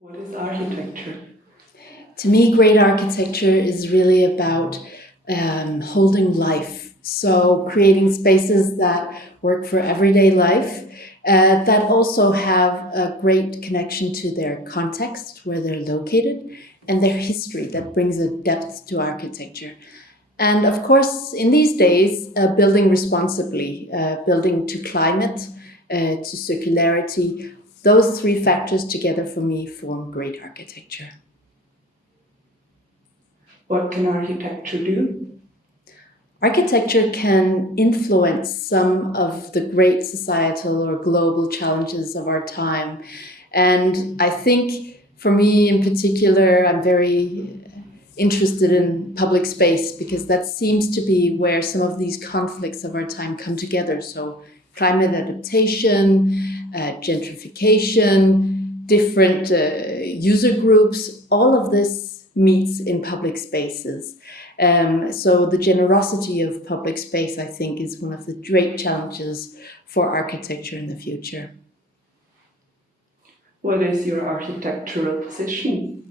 What is architecture? To me, great architecture is really about holding life. So creating spaces that work for everyday life, that also have a great connection to their context, where they're located, and their history that brings a depth to architecture. And of course, in these days, building responsibly, building to climate, to circularity, those three factors together for me form great architecture. What can architecture do? Architecture can influence some of the great societal or global challenges of our time. And I think for me in particular, I'm very interested in public space because that seems to be where some of these conflicts of our time come together. So climate adaptation, gentrification, different user groups, all of this meets in public spaces. So the generosity of public space, I think, is one of the great challenges for architecture in the future. What is your architectural position?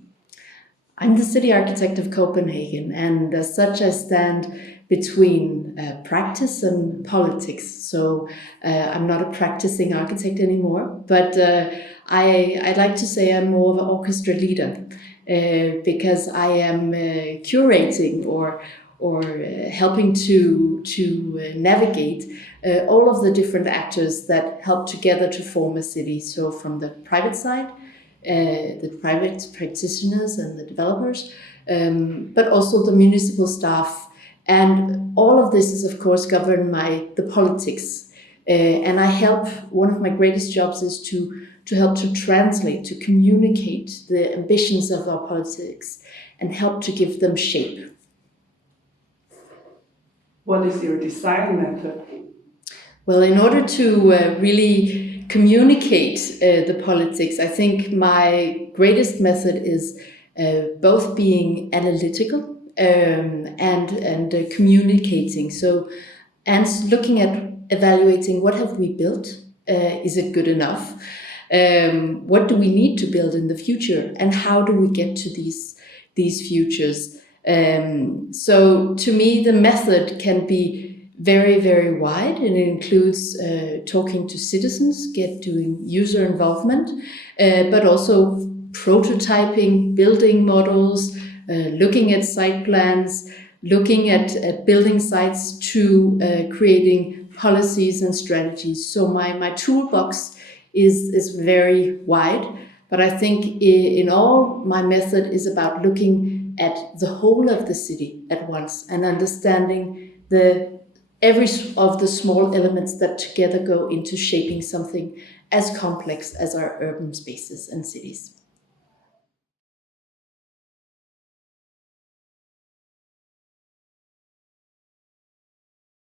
I'm the city architect of Copenhagen, and as such, I stand between practice and politics. So I'm not a practicing architect anymore, but I'd like to say I'm more of an orchestra leader because I am curating or helping to navigate all of the different actors that help together to form a city. So from the private side, the private practitioners and the developers, but also the municipal staff. And all of this is, of course, governed by the politics. And I help, one of my greatest jobs is to help to translate, to communicate the ambitions of our politics and help to give them shape. What is your design method? Well, in order to really communicate the politics, I think my greatest method is both being analytical and communicating. So, and looking at evaluating what have we built, is it good enough? What do we need to build in the future, and how do we get to these futures? So to me, the method can be very, very wide, and it includes talking to citizens, doing user involvement, but also prototyping, building models, looking at site plans, looking at building sites to creating policies and strategies. So my toolbox is very wide, but I think in all, my method is about looking at the whole of the city at once and understanding every of the small elements that together go into shaping something as complex as our urban spaces and cities.